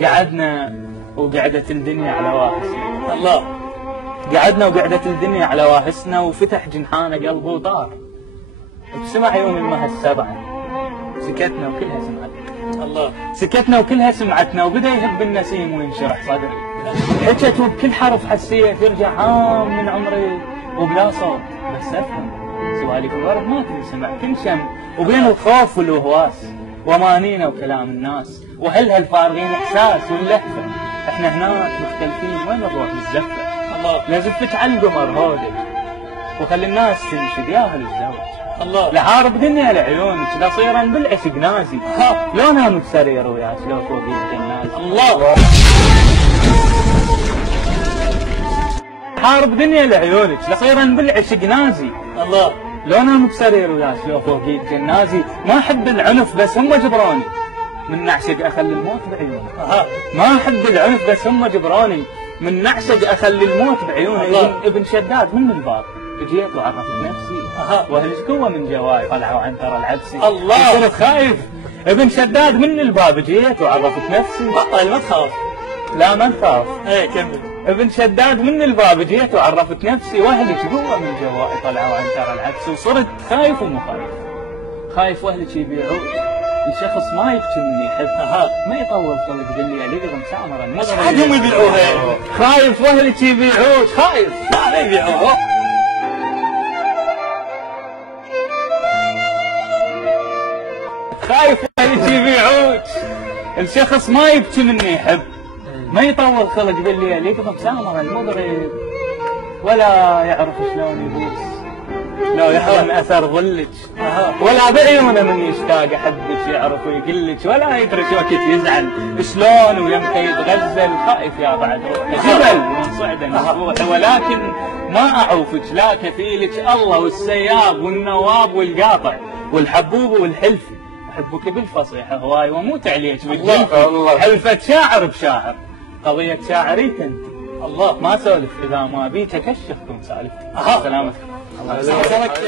قعدنا وقعدت الدنيا على واحسنا. الله. قعدنا وقعدت الدنيا على واحسنا وفتح جنحانه قلبه وطار. بسمع يوم المها السبعة سكتنا وكلها سمعتنا. الله. سكتنا وكلها سمعتنا وبدا يهب النسيم وينشرح صدري. حكت وبكل حرف حسيت يرجع عام من عمري وبلا صوت بس افهم سواليف الورد ما تنسمع تنشم وبين الخوف والوهواس وامانينا وكلام الناس وهل هالفارغين احساس واللهفه احنا هناك مختلفين وين نروح للزفه. الله. لا زفت على القمر هودج وخلي الناس تنشد يا اهل الزوج. الله. لعارب دنيا لعيونك لا صيرا بالعشق نازي لو نام بسرير وياك لو فوق الجنازي. الله. حارب دنيا لعيونك لصيرا بالعشق نازي. الله. لو نام بسرير وياك لو فوقيك جنازي ما احب العنف بس هم جبروني من نعشق اخلي الموت بعيوني. ما احب العنف بس هم جبروني من نعشق اخلي الموت بعيوني. ابن شداد من الباب جيت وعرفت نفسي واهل قوه من جواي طلعوا عنتر العبسي. الله. كنت خايف ابن شداد من الباب جيت وعرفت نفسي. بطل ما تخاف. لا ما نخاف. ايه كمل. ابن شداد من الباب جيت وعرفت نفسي واهلك قوه من جواي طلعوا عنتر العبسي وصرت خايف ومخايف. خايف واهلك يبيعوك الشخص ما يبكي من يحبها ما يطول طلق دنيا لقدم سامرا بس عادهم يبيعوها. خايف واهلك يبيعوك خايف. لا لا يبيعوها. خايف واهلك يبيعوك الشخص ما يبكي من يحب ما يطول خلق بالليل يقدم سامرا المضرب ولا يعرف شلون يبوس لو يحرم اثر ظلك ولا بعيونه من يشتاق احبك يعرف ويقلك ولا يدرك وقت يزعل شلون ويمتى يتغزل. خايف يا بعد روحه جبل من صعده مسبوحه ولكن ما اعوفك لا كفيلك الله والسياب والنواب والقاطع والحبوب والحلفي احبك بالفصيحه هواي واموت عليك بالجلفي حلفه شاعر بشاعر قضيه شاعريك انت. الله. ما سولف اذا ما بيك اكشخكم سالفتي. سلامتك. الله يسلمك.